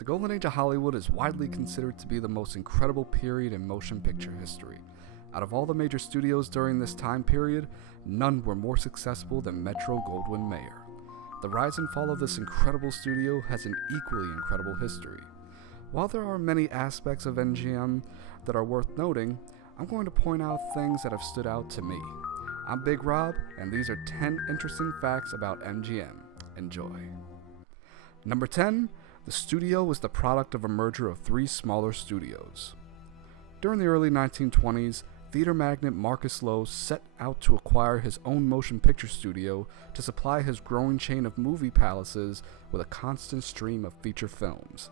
The Golden Age of Hollywood is widely considered to be the most incredible period in motion picture history. Out of all the major studios during this time period, none were more successful than Metro-Goldwyn-Mayer. The rise and fall of this incredible studio has an equally incredible history. While there are many aspects of MGM that are worth noting, I'm going to point out things that have stood out to me. I'm Big Rob, and these are 10 interesting facts about MGM. Enjoy. Number 10. The studio was the product of a merger of three smaller studios. During the early 1920s, theater magnate Marcus Loew set out to acquire his own motion picture studio to supply his growing chain of movie palaces with a constant stream of feature films.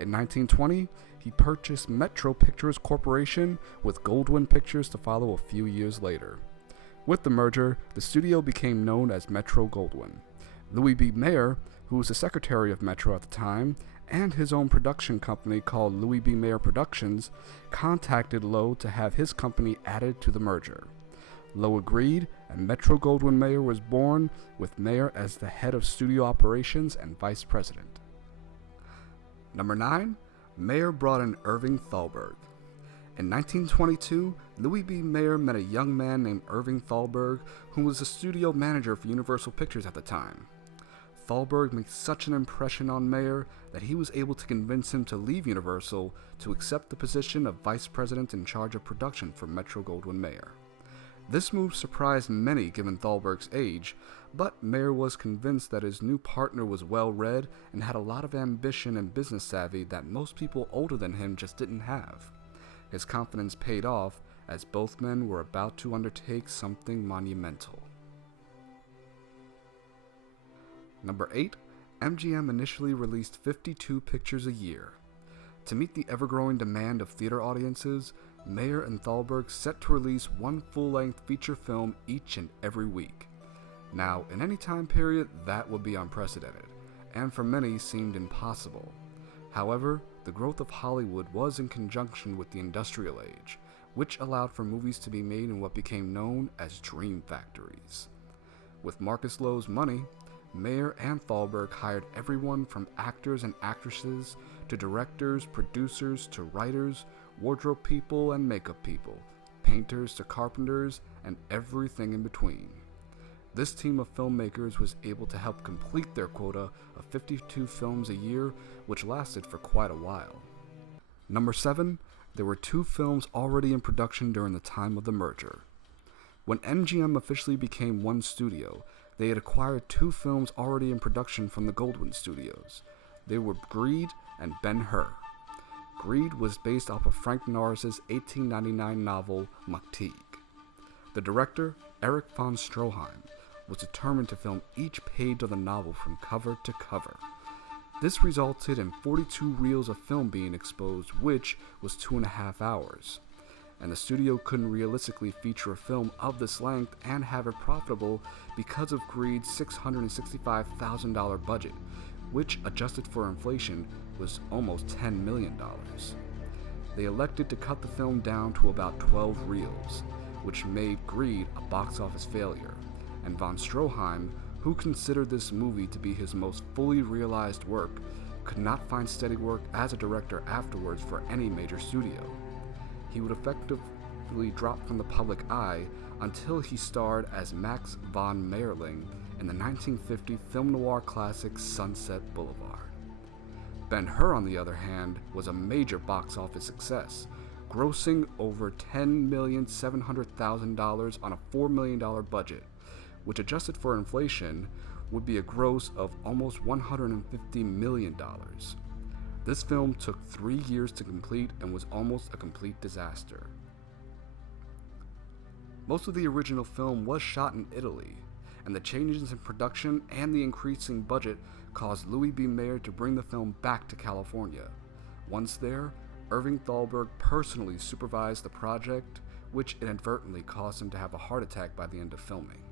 In 1920, he purchased Metro Pictures Corporation, with Goldwyn Pictures to follow a few years later. With the merger, the studio became known as Metro-Goldwyn. Louis B. Mayer, who was the secretary of Metro at the time, and his own production company called Louis B. Mayer Productions, contacted Loew to have his company added to the merger. Loew agreed, and Metro-Goldwyn-Mayer was born, with Mayer as the head of studio operations and vice president. Number 9. Mayer brought in Irving Thalberg. In 1922, Louis B. Mayer met a young man named Irving Thalberg, who was the studio manager for Universal Pictures at the time. Thalberg made such an impression on Mayer that he was able to convince him to leave Universal to accept the position of vice president in charge of production for Metro-Goldwyn-Mayer. This move surprised many given Thalberg's age, but Mayer was convinced that his new partner was well-read and had a lot of ambition and business savvy that most people older than him just didn't have. His confidence paid off, as both men were about to undertake something monumental. Number 8. MGM initially released 52 pictures a year. To meet the ever-growing demand of theater audiences, Mayer and Thalberg set to release one full-length feature film each and every week. Now, in any time period, that would be unprecedented, and for many seemed impossible. However, the growth of Hollywood was in conjunction with the industrial age, which allowed for movies to be made in what became known as dream factories. With Marcus Loew's money, Mayer and Thalberg hired everyone from actors and actresses to directors, producers to writers, wardrobe people and makeup people, painters to carpenters, and everything in between. This team of filmmakers was able to help complete their quota of 52 films a year, which lasted for quite a while. Number 7. There were 2 films already in production during the time of the merger. When MGM officially became one studio, they had acquired 2 films already in production from the Goldwyn Studios. They were Greed and Ben-Hur. Greed was based off of Frank Norris's 1899 novel Mactigue. The director, Erich von Stroheim, was determined to film each page of the novel from cover to cover. This resulted in 42 reels of film being exposed, which was 2.5 hours. And the studio couldn't realistically feature a film of this length and have it profitable because of Greed's $665,000 budget, which, adjusted for inflation, was almost $10 million. They elected to cut the film down to about 12 reels, which made Greed a box office failure, and von Stroheim, who considered this movie to be his most fully realized work, could not find steady work as a director afterwards for any major studio. He would effectively drop from the public eye until he starred as Max von Mayerling in the 1950 film noir classic Sunset Boulevard. Ben-Hur, on the other hand, was a major box office success, grossing over $10,700,000 on a $4 million budget, which, adjusted for inflation, would be a gross of almost $150 million. This film took 3 years to complete and was almost a complete disaster. Most of the original film was shot in Italy, and the changes in production and the increasing budget caused Louis B. Mayer to bring the film back to California. Once there, Irving Thalberg personally supervised the project, which inadvertently caused him to have a heart attack by the end of filming.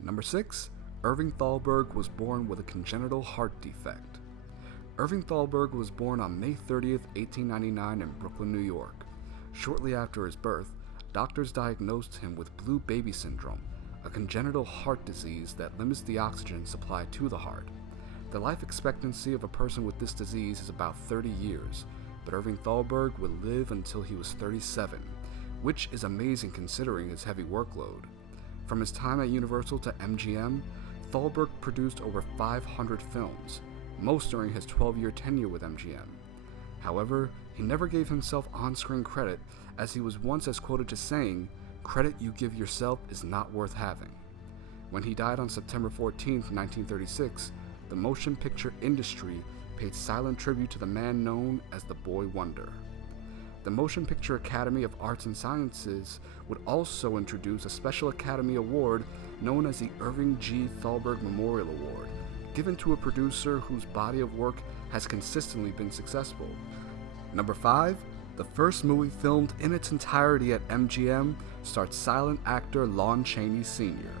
Number 6. Irving Thalberg was born with a congenital heart defect. Irving Thalberg was born on May 30th, 1899 in Brooklyn, New York. Shortly after his birth, doctors diagnosed him with blue baby syndrome, a congenital heart disease that limits the oxygen supply to the heart. The life expectancy of a person with this disease is about 30 years, but Irving Thalberg would live until he was 37, which is amazing considering his heavy workload. From his time at Universal to MGM, Thalberg produced over 500 films, most during his 12-year tenure with MGM. However, he never gave himself on-screen credit, as he was once as quoted as saying, "Credit you give yourself is not worth having." When he died on September 14, 1936, the motion picture industry paid silent tribute to the man known as the Boy Wonder. The Motion Picture Academy of Arts and Sciences would also introduce a special Academy Award known as the Irving G. Thalberg Memorial Award, given to a producer whose body of work has consistently been successful. Number 5. The first movie filmed in its entirety at MGM starred silent actor Lon Chaney Sr.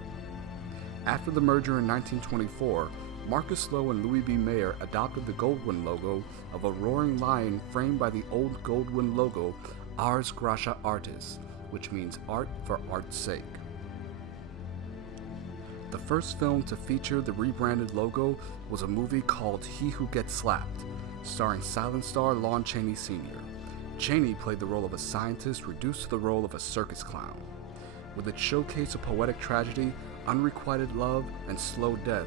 After the merger in 1924, Marcus Lowe and Louis B. Mayer adopted the Goldwyn logo of a roaring lion framed by the old Goldwyn logo, Ars Gratia Artis, which means art for art's sake. The first film to feature the rebranded logo was a movie called He Who Gets Slapped, starring silent star Lon Chaney Sr. Chaney played the role of a scientist reduced to the role of a circus clown. With its showcase of poetic tragedy, unrequited love, and slow death,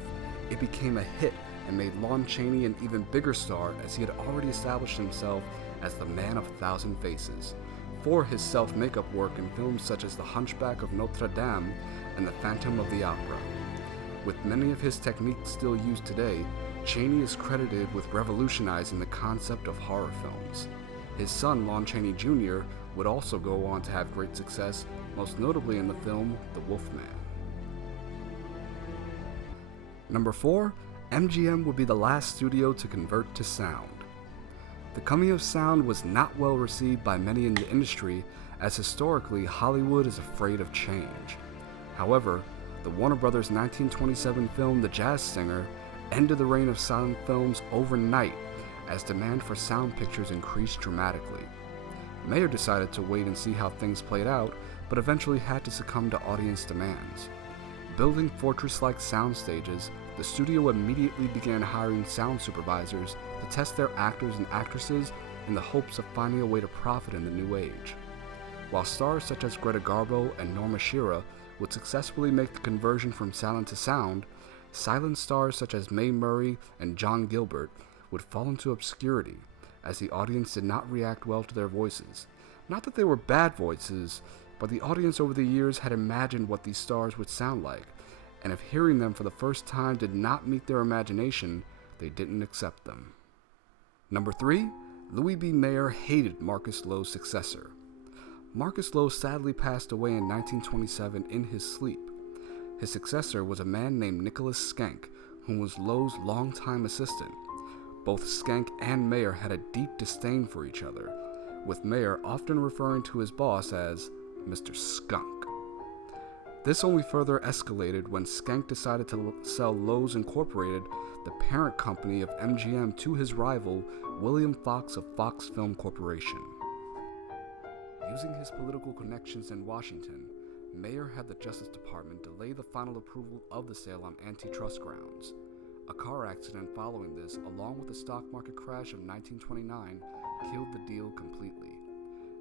it became a hit and made Lon Chaney an even bigger star, as he had already established himself as the man of a thousand faces for his self-makeup work in films such as The Hunchback of Notre Dame and The Phantom of the Opera. With many of his techniques still used today, Chaney is credited with revolutionizing the concept of horror films. His son, Lon Chaney Jr., would also go on to have great success, most notably in the film The Wolfman. Number 4. MGM would be the last studio to convert to sound. The coming of sound was not well received by many in the industry, as historically Hollywood is afraid of change. However, the Warner Brothers 1927 film The Jazz Singer ended the reign of silent films overnight, as demand for sound pictures increased dramatically. Mayer decided to wait and see how things played out, but eventually had to succumb to audience demands. Building fortress-like sound stages, the studio immediately began hiring sound supervisors to test their actors and actresses in the hopes of finding a way to profit in the new age. While stars such as Greta Garbo and Norma Shearer would successfully make the conversion from silent to sound, silent stars such as Mae Murray and John Gilbert would fall into obscurity, as the audience did not react well to their voices. Not that they were bad voices, but the audience over the years had imagined what these stars would sound like, and if hearing them for the first time did not meet their imagination, they didn't accept them. Number 3. Louis B. Mayer hated Marcus Lowe's successor. Marcus Lowe sadly passed away in 1927 in his sleep. His successor was a man named Nicholas Schenck, who was Lowe's longtime assistant. Both Schenck and Mayer had a deep disdain for each other, with Mayer often referring to his boss as Mr. Skunk. This only further escalated when Schenck decided to sell Lowe's Incorporated, the parent company of MGM, to his rival, William Fox of Fox Film Corporation. Using his political connections in Washington, Mayer had the Justice Department delay the final approval of the sale on antitrust grounds. A car accident following this, along with the stock market crash of 1929, killed the deal completely.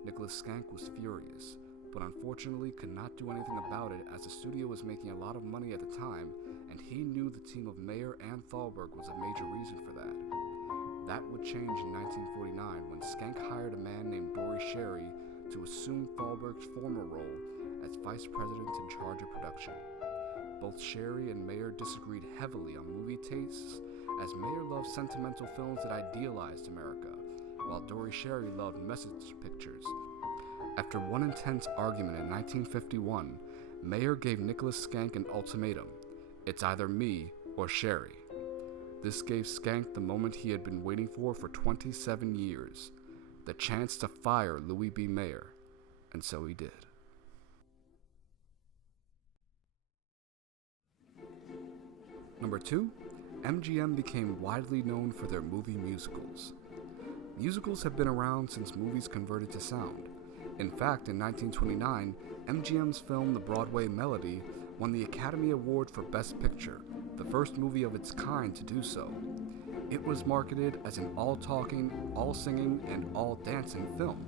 Nicholas Schenck was furious, but unfortunately could not do anything about it, as the studio was making a lot of money at the time, and he knew the team of Mayer and Thalberg was a major reason for that. That would change in 1949 when Schenck hired a man named Dory Sherry to assume Thalberg's former role as vice president in charge of production. Both Sherry and Mayer disagreed heavily on movie tastes, as Mayer loved sentimental films that idealized America, while Dory Sherry loved message pictures. After one intense argument in 1951, Mayer gave Nicholas Schenck an ultimatum: it's either me or Sherry. This gave Schenck the moment he had been waiting for 27 years, the chance to fire Louis B. Mayer, and so he did. Number 2, MGM became widely known for their movie musicals. Musicals have been around since movies converted to sound. In fact, in 1929, MGM's film The Broadway Melody won the Academy Award for Best Picture, the first movie of its kind to do so. It was marketed as an all-talking, all-singing, and all-dancing film.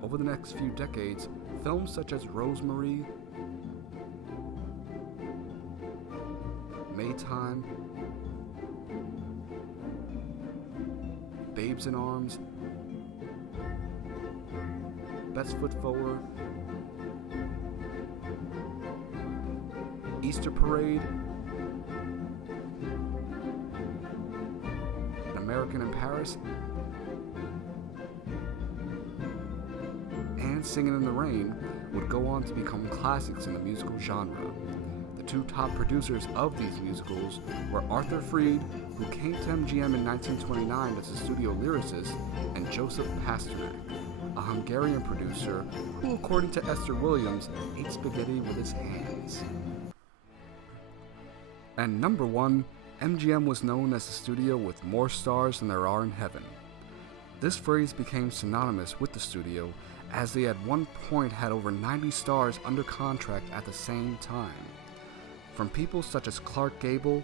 Over the next few decades, films such as Rosemary, Maytime, Babes in Arms, Best Foot Forward, Easter Parade, An American in Paris, and Singin' in the Rain would go on to become classics in the musical genre. The two top producers of these musicals were Arthur Freed, who came to MGM in 1929 as a studio lyricist, and Joseph Pasternak, a Hungarian producer who, according to Esther Williams, ate spaghetti with his hands. And number 1, MGM was known as the studio with more stars than there are in heaven. This phrase became synonymous with the studio, as they at one point had over 90 stars under contract at the same time. From people such as Clark Gable,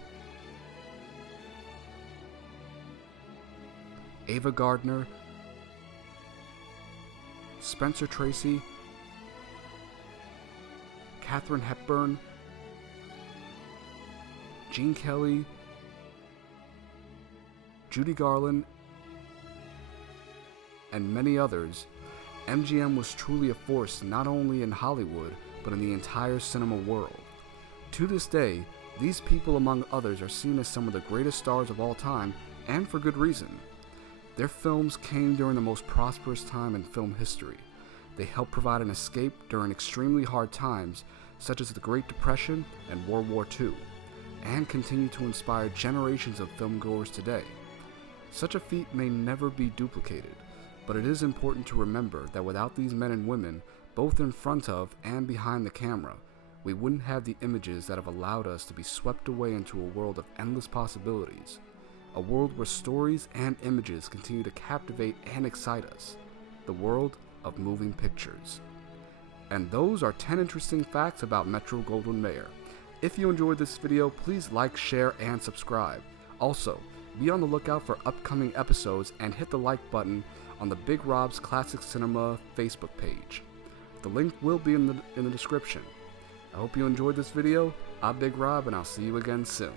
Ava Gardner, Spencer Tracy, Katharine Hepburn, Gene Kelly, Judy Garland, and many others, MGM was truly a force not only in Hollywood, but in the entire cinema world. To this day, these people among others are seen as some of the greatest stars of all time, and for good reason. Their films came during the most prosperous time in film history. They helped provide an escape during extremely hard times, such as the Great Depression and World War II, and continue to inspire generations of filmgoers today. Such a feat may never be duplicated, but it is important to remember that without these men and women, both in front of and behind the camera, we wouldn't have the images that have allowed us to be swept away into a world of endless possibilities, a world where stories and images continue to captivate and excite us, the world of moving pictures. And those are 10 interesting facts about Metro-Goldwyn-Mayer. If you enjoyed this video, please like, share, and subscribe. Also, be on the lookout for upcoming episodes and hit the like button on the Big Rob's Classic Cinema Facebook page. The link will be in the description. I hope you enjoyed this video. I'm Big Rob, and I'll see you again soon.